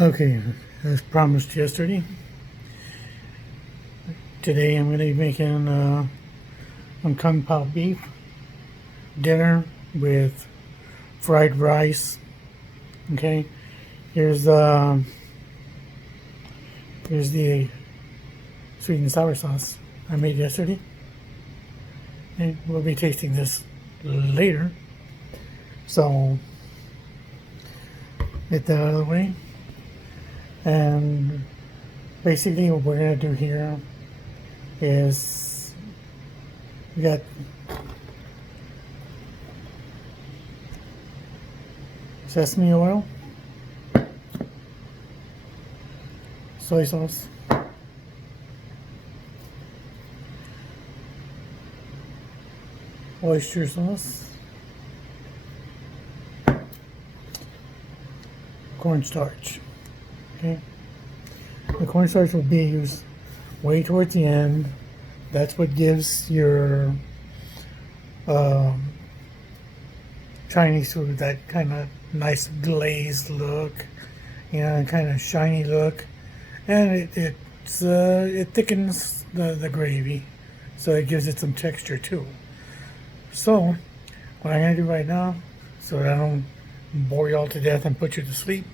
Okay, as promised yesterday, today I'm going to be making Pao Beef dinner with fried rice. Okay, here's here's the sweet and sour sauce I made yesterday, and we'll be tasting this later. So get that out of the way, and basically what we're going to do here is we got sesame oil, soy sauce, oyster sauce, cornstarch. Okay, the cornstarch will be used way towards the end. That's what gives your Chinese food that kind of nice glazed look, kind of shiny look, and it thickens the gravy, so it gives it some texture too. So what I'm gonna do right now, so that I don't bore you all to death and put you to sleep,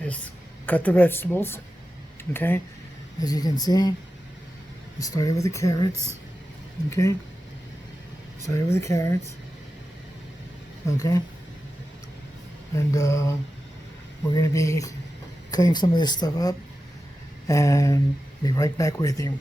is cut the vegetables. Okay, as you can see, I started with the carrots. Okay, started with the carrots. Okay, and we're gonna be cutting some of this stuff up, and be right back with you.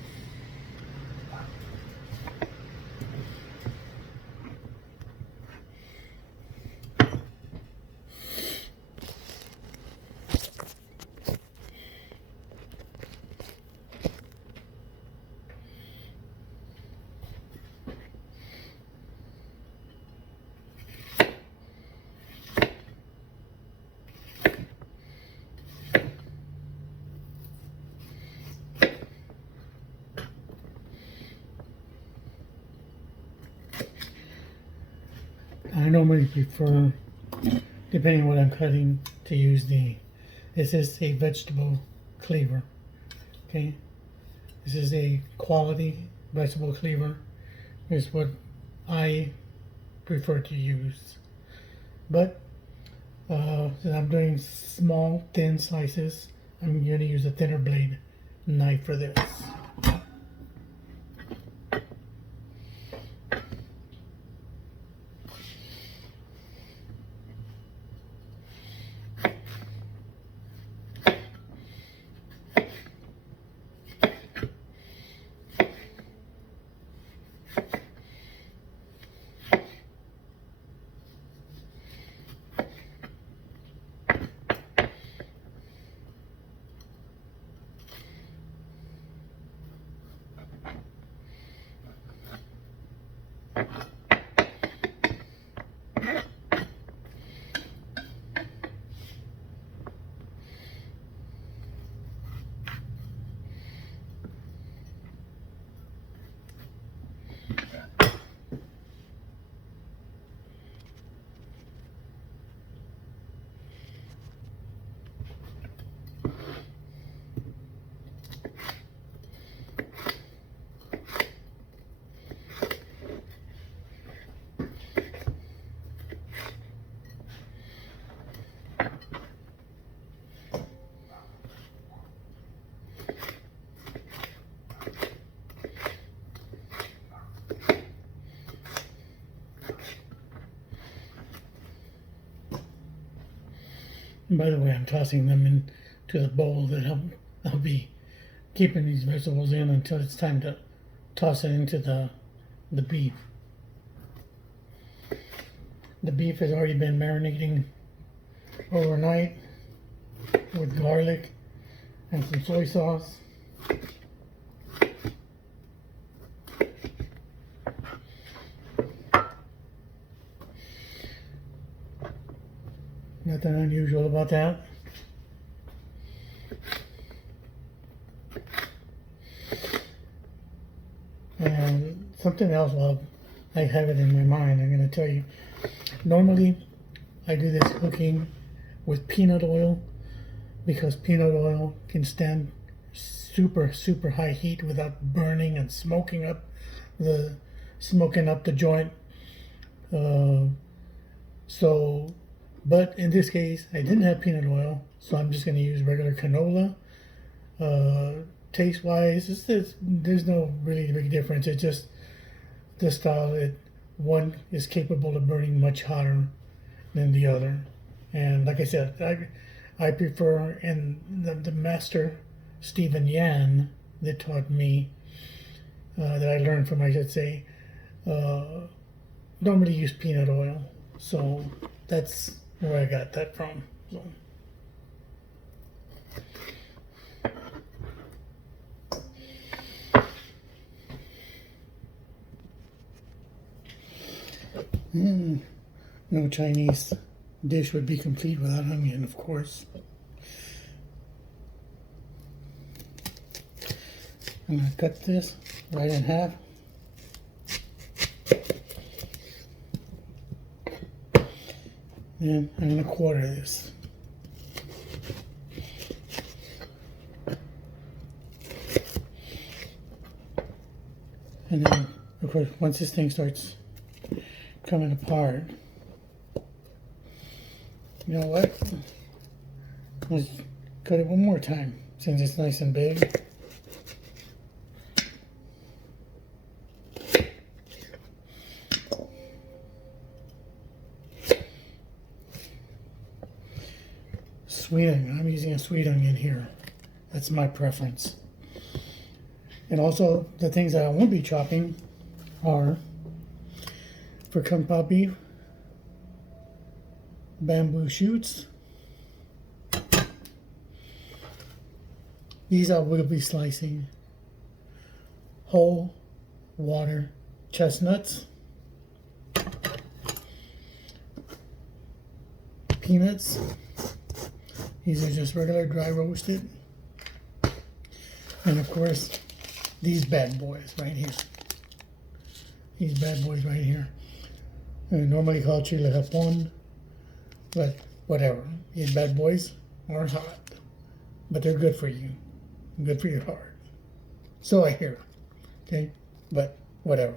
I normally prefer, depending on what I'm cutting, to use this is a vegetable cleaver. Okay, this is a quality vegetable cleaver. Is what I prefer to use. But since I'm doing small, thin slices, I'm going to use a thinner blade knife for this. And by the way, I'm tossing them into the bowl that I'll be keeping these vegetables in until it's time to toss it into the beef. The beef has already been marinating overnight with garlic and some soy sauce. Nothing unusual about that. And something else, while I have it in my mind, I'm going to tell you. Normally, I do this cooking with peanut oil, because peanut oil can stand super high heat without burning and the smoking up the joint. Uh, so, but in this case, I didn't have peanut oil, so I'm just going to use regular canola. Taste wise, there's no really big difference. It's just the style. One is capable of burning much hotter than the other, and like I said, I prefer, and the master Stephen Yan that taught me, that I learned from, I should say, don't really use peanut oil. So that's where I got that from. So. No Chinese dish would be complete without onion, of course. I'm going to cut this right in half. Then I'm going to quarter this. And then, of course, once this thing starts coming apart, you know what? Let's cut it one more time since it's nice and big. Sweet onion. I'm using a sweet onion here. That's my preference. And also, the things that I won't be chopping are, for Pao Beef, bamboo shoots. These I will be slicing. Whole water chestnuts. Peanuts. These are just regular dry roasted. And of course, these bad boys right here. These bad boys right here. They're normally called chile japon, but whatever. These bad boys are hot, but they're good for you. Good for your heart. So I hear. Okay? But whatever.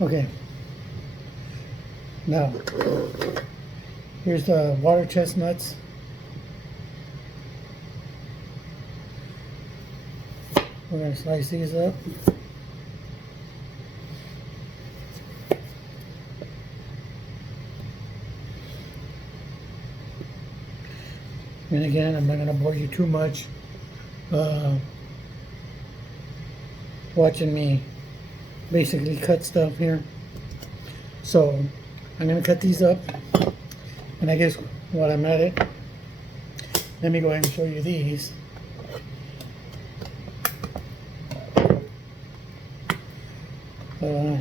Okay. Now, here's the water chestnuts. We're going to slice these up. And again, I'm not going to bore you too much watching me basically cut stuff here. So I'm going to cut these up, and I guess while I'm at it, let me go ahead and show you these. Let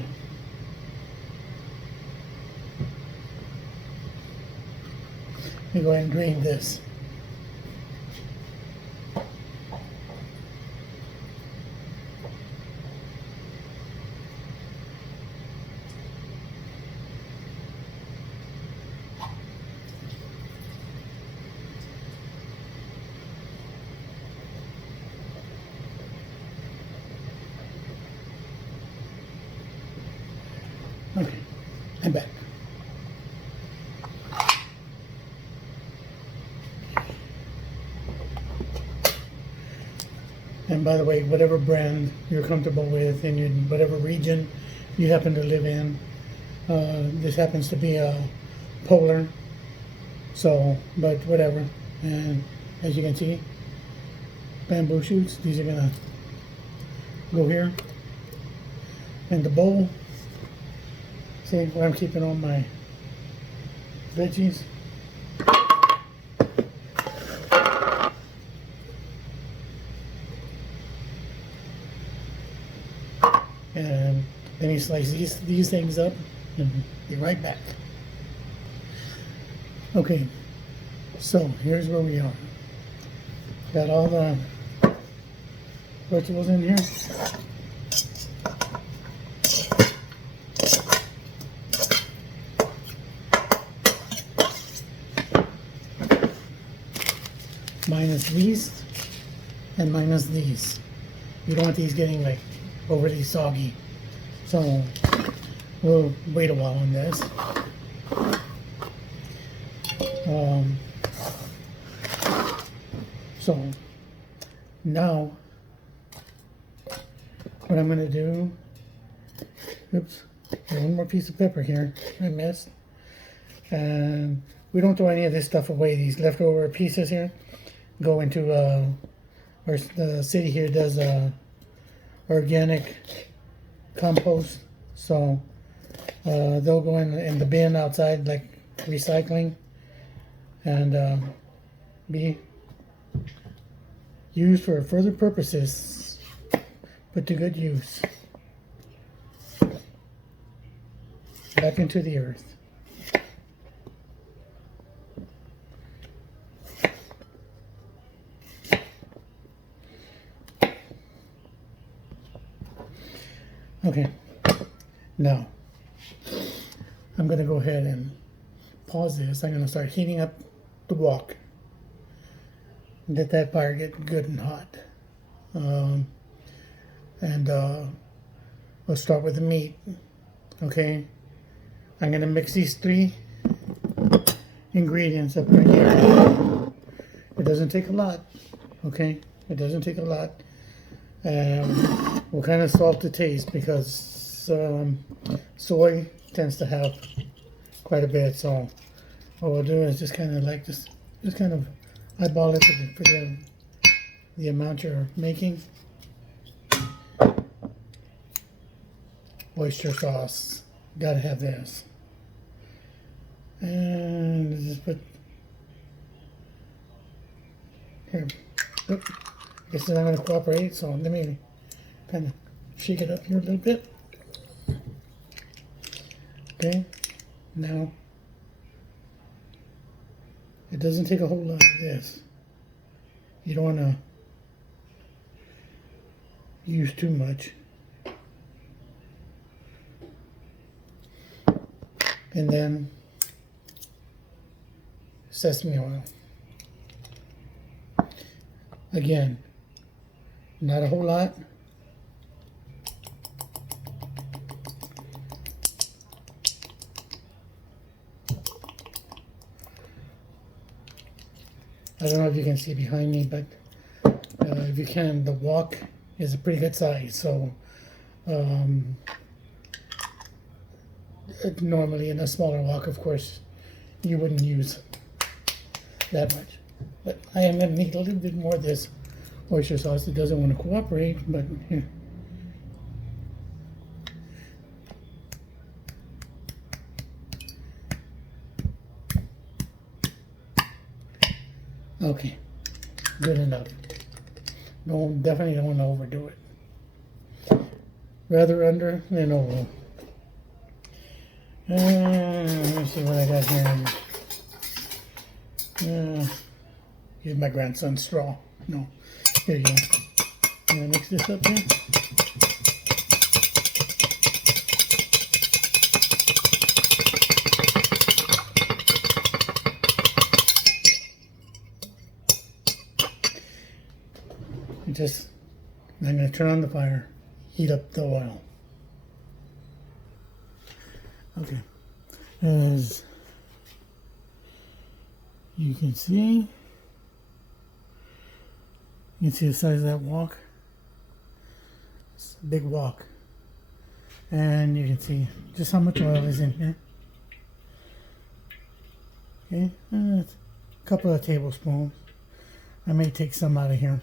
me go ahead and drain this. Okay, I'm back. And by the way, whatever brand you're comfortable with in whatever region you happen to live in, this happens to be a polar, so, but whatever. And as you can see, bamboo shoots, these are gonna go here. And the bowl, see where I'm keeping all my veggies. And then you slice these things up and be right back. Okay, so here's where we are. Got all the vegetables in here. minus these and minus these. You don't want these getting like overly soggy. So we'll wait a while on this. So now what I'm going to do, oops, one more piece of pepper here I missed. And we don't throw any of this stuff away. These leftover pieces here go into, or the city here does organic compost. So they'll go in the bin outside, like recycling, and be used for further purposes, put to good use, back into the earth. Okay, now I'm going to go ahead and pause this. I'm going to start heating up the wok. Let that fire get good and hot. We'll start with the meat. Okay, I'm going to mix these 3 ingredients up right here. It doesn't take a lot. Okay, it doesn't take a lot. We'll kind of salt to taste because soy tends to have quite a bit. So what we'll do is just kind of like just kind of eyeball it for the amount you're making. Oyster sauce, gotta have this. And just put here. Oops. I guess it's not going to cooperate, so let me kind of shake it up here a little bit. Okay, now it doesn't take a whole lot of this. You don't want to use too much. And then sesame oil. Again, not a whole lot. I don't know if you can see behind me, but if you can, the wok is a pretty good size. So normally in a smaller wok, of course, you wouldn't use that much. But I am going to need a little bit more of this oyster sauce. It doesn't want to cooperate, but here. Okay, good enough. Definitely don't want to overdo it. Rather under than over. Let me see what I got here. Use my grandson's straw. No, here you go. I'm gonna mix this up here. I'm going to turn on the fire, heat up the oil. Okay, as you can see the size of that wok. It's a big wok, and you can see just how much oil is in here. Okay, a couple of tablespoons. I may take some out of here.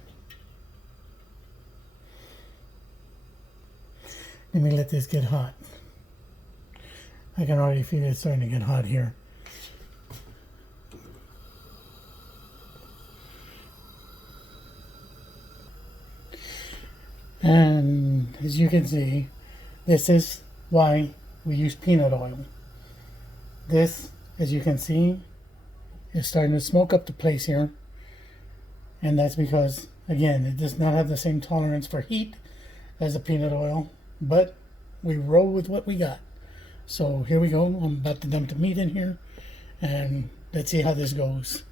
Let me let this get hot. I can already feel it starting to get hot here. And as you can see, this is why we use peanut oil. This, as you can see, is starting to smoke up the place here. And that's because, again, it does not have the same tolerance for heat as the peanut oil. But we roll with what we got. So here we go. I'm about to dump the meat in here. And let's see how this goes.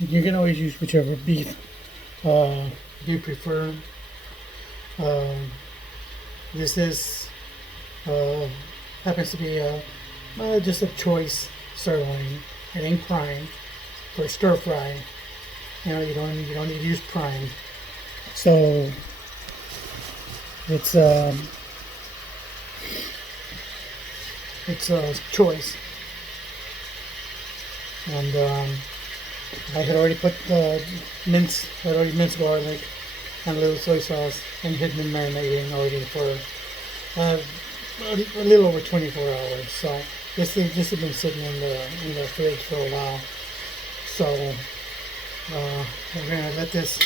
You can always use whichever beef you prefer. Um, this is happens to be just a choice sirloin. It ain't prime for stir fry. You know, you don't need to use prime. So it's a choice, and I had already put the mince, I had already minced garlic and a little soy sauce and hidden and marinating already for a little over 24 hours. So this has been sitting in the fridge for a while. So we're gonna let this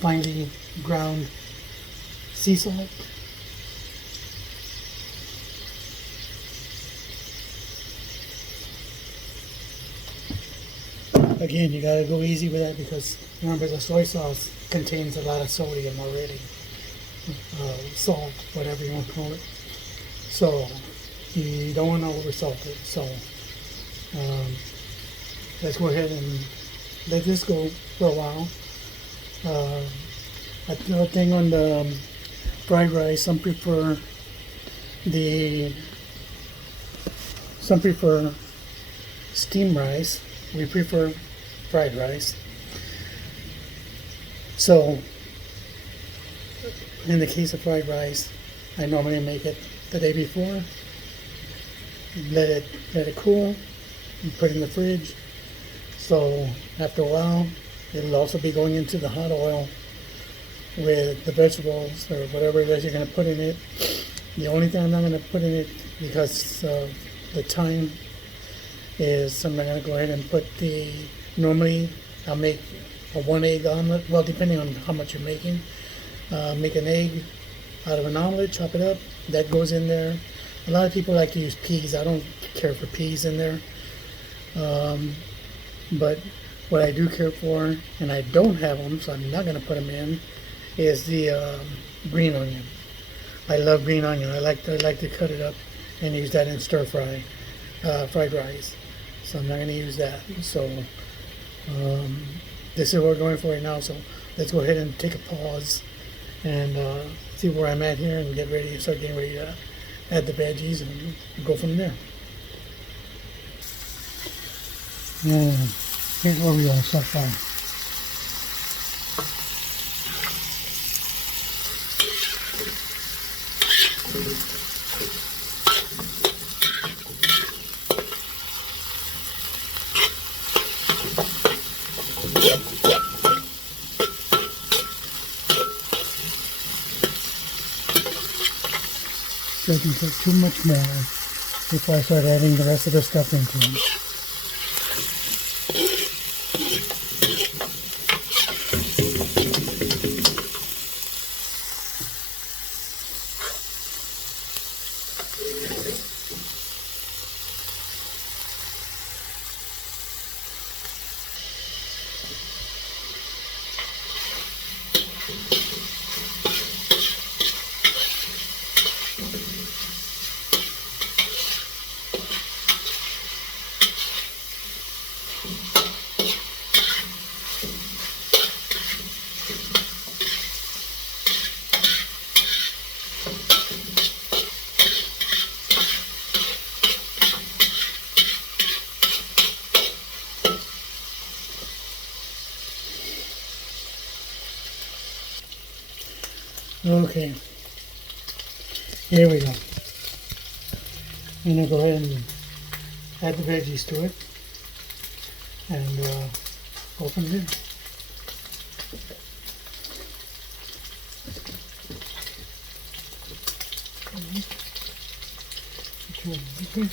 finely ground sea salt. Again, you gotta go easy with that because remember the soy sauce contains a lot of sodium already, salt, whatever you want to call it. So you don't want to over salt it. So let's go ahead and let this go for a while. Another thing on the fried rice, some prefer steamed rice. We prefer fried rice. So in the case of fried rice, I normally make it the day before, let it cool, and put it in the fridge. So after a while, it'll also be going into the hot oil with the vegetables or whatever it is you're going to put in it. The only thing I'm not going to put in it because the time is I'm not going to go ahead and put normally I'll make a 1 egg omelet, well depending on how much you're making. Make an egg out of an omelet, chop it up, that goes in there. A lot of people like to use peas. I don't care for peas in there. But what I do care for, and I don't have them, so I'm not going to put them in, is the green onion. I love green onion. I like to cut it up and use that in stir fry, fried rice. So I'm not going to use that. So this is what we're going for right now. So let's go ahead and take a pause and see where I'm at here and start getting ready to add the veggies and go from there. And here's where we are so far. Doesn't take too much more before I start adding the rest of the stuff into them. Okay, here we go. I'm going to go ahead and add the veggies to it and open it. Okay.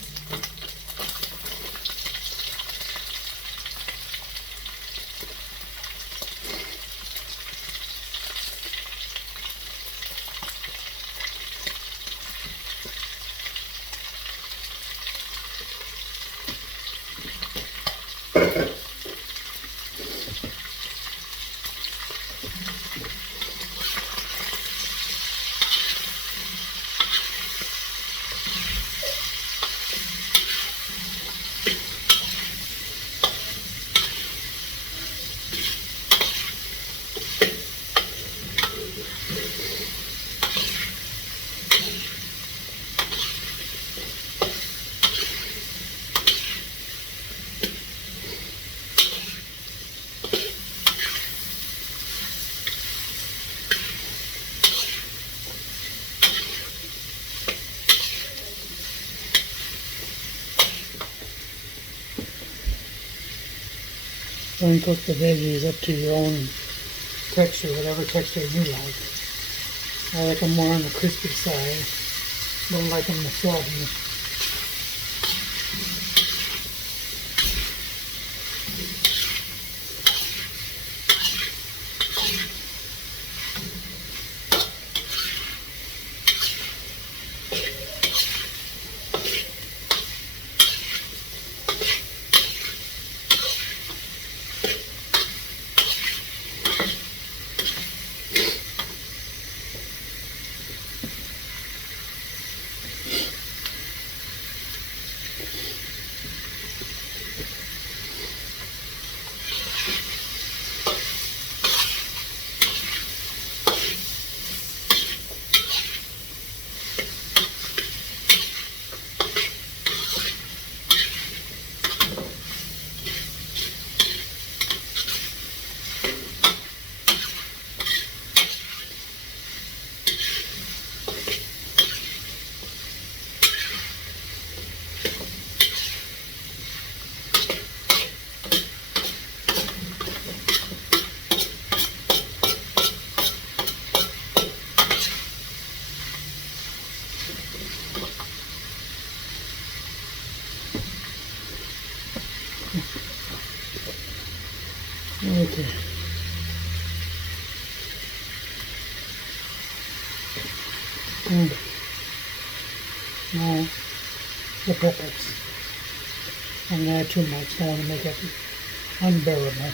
Don't cook the veggies up to your own texture, whatever texture you like. I like them more on the crispy side. Don't like them soggy. Okay. Now the peppers. I'm going to add too much. Don't want to make it unbearable.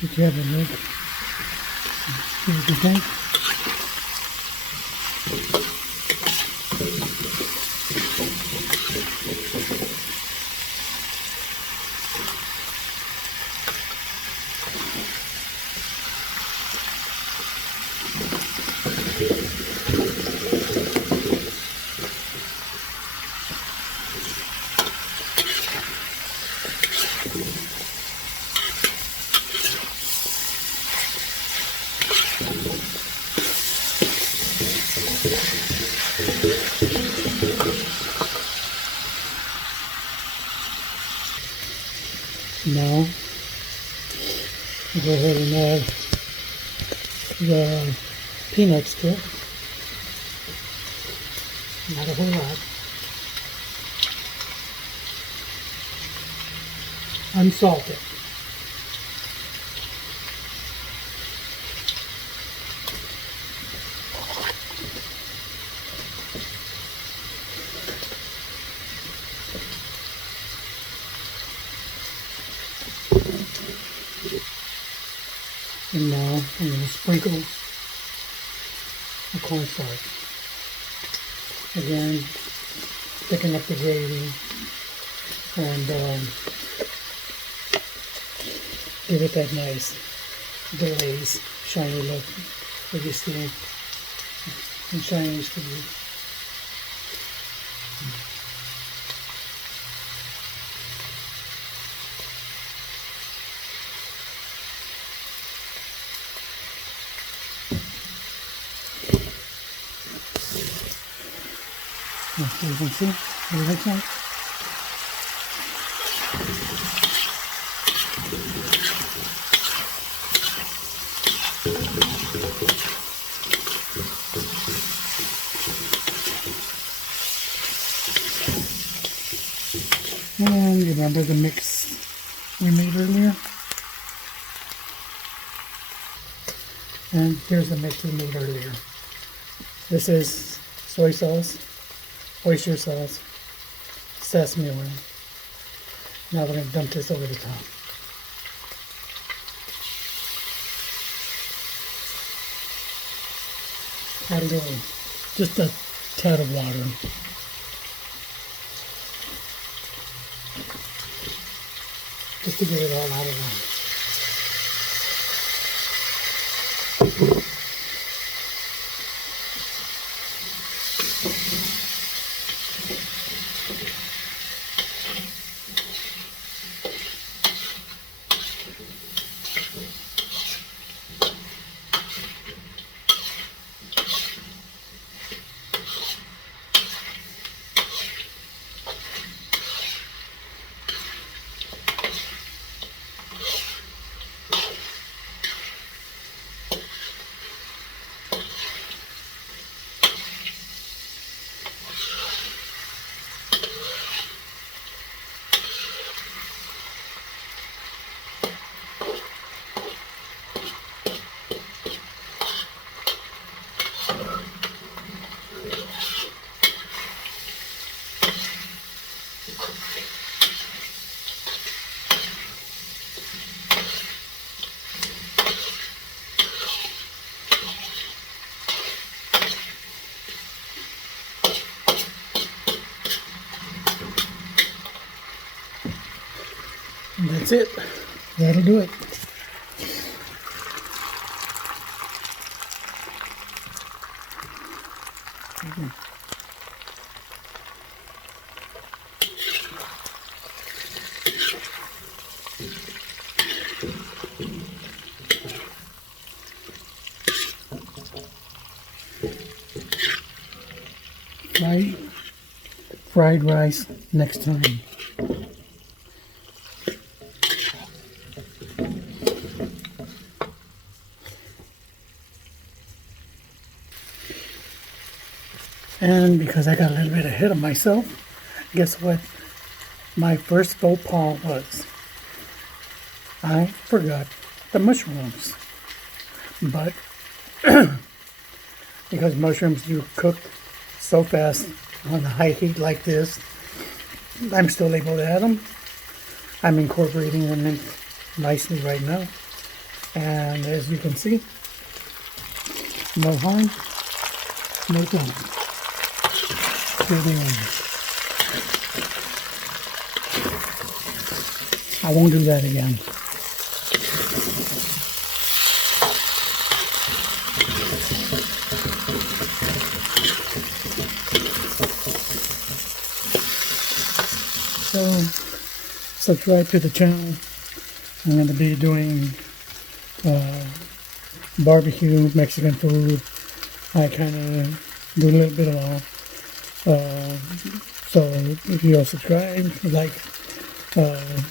Be careful, Nick. See what you think? Now, go ahead and add the peanuts to it. Not a whole lot. Unsalted. And now I'm going to sprinkle the cornstarch. Again, thicken up the gravy. and give it that nice glaze, shiny look that you see in Chinese food. So you can see what it looks like. And you remember the mix we made earlier? And here's the mix we made earlier. This is soy sauce, oyster sauce, sesame oil. Now we're going to dump this over the top. Add a little, just a tad of water. Just to get it all out of there. And that's it. That'll do it. Fried rice next time. And because I got a little bit ahead of myself, guess what my first faux pas was? I forgot the mushrooms. But because mushrooms do cook so fast on the high heat like this, I'm still able to add them. I'm incorporating them in nicely right now. And as you can see, no harm, no foul. Here they are. I won't do that again. So, subscribe to the channel. I'm going to be doing barbecue, Mexican food. I kind of do a little bit of all. So if you'll subscribe, like,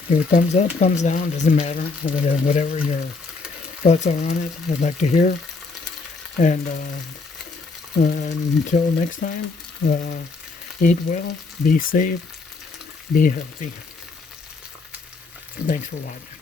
give a thumbs up, thumbs down, doesn't matter. Whatever your thoughts are on it, I'd like to hear. And until next time, eat well, be safe, be healthy. Thanks for watching.